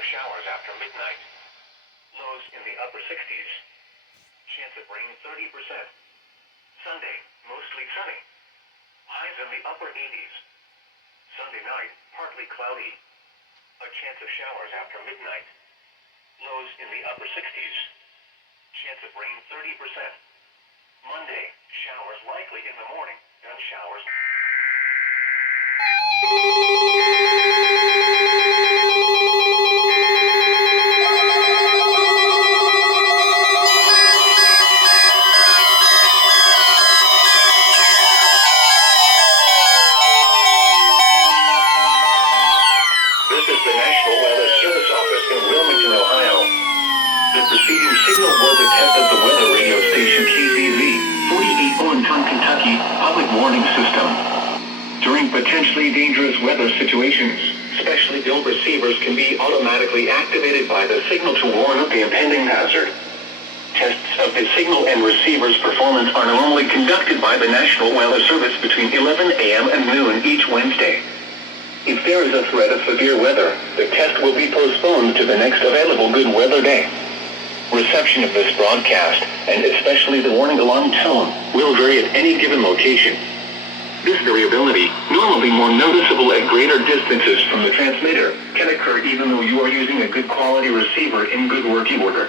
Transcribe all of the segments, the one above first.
of showers after midnight. Lows in the upper 60s. Chance of rain 30%. Sunday, mostly sunny. Highs in the upper 80s. Sunday night, partly cloudy. A chance of showers after midnight. Lows in the upper 60s. Chance of rain 30%. Monday, showers likely in the morning, and showers. This is the National Weather Service Office in Wilmington, Ohio. The preceding signal was a test of the weather radio station KZZ48 from Kentucky public warning system. During potentially dangerous weather situations, specially built receivers can be automatically activated by the signal to warn of the impending hazard. Tests of the signal and receiver's performance are normally conducted by the National Weather Service between 11 a.m. and noon each Wednesday. If there is a threat of severe weather, the test will be postponed to the next available good weather day. Reception of this broadcast, and especially the warning alarm tone, will vary at any given location. This variability, normally more noticeable at greater distances from the transmitter, can occur even though you are using a good quality receiver in good working order.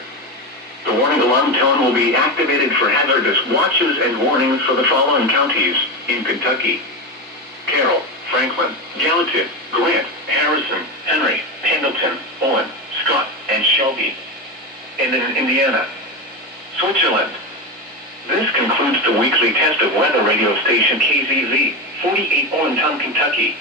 The warning alarm tone will be activated for hazardous watches and warnings for the following counties in Kentucky: Carroll, Franklin, Gallatin, Grant, Harrison, Henry, Pendleton, Owen, Scott, and Shelby. And in Indiana, Switzerland. This concludes the weekly test of weather radio station KZZ48 in Kentucky.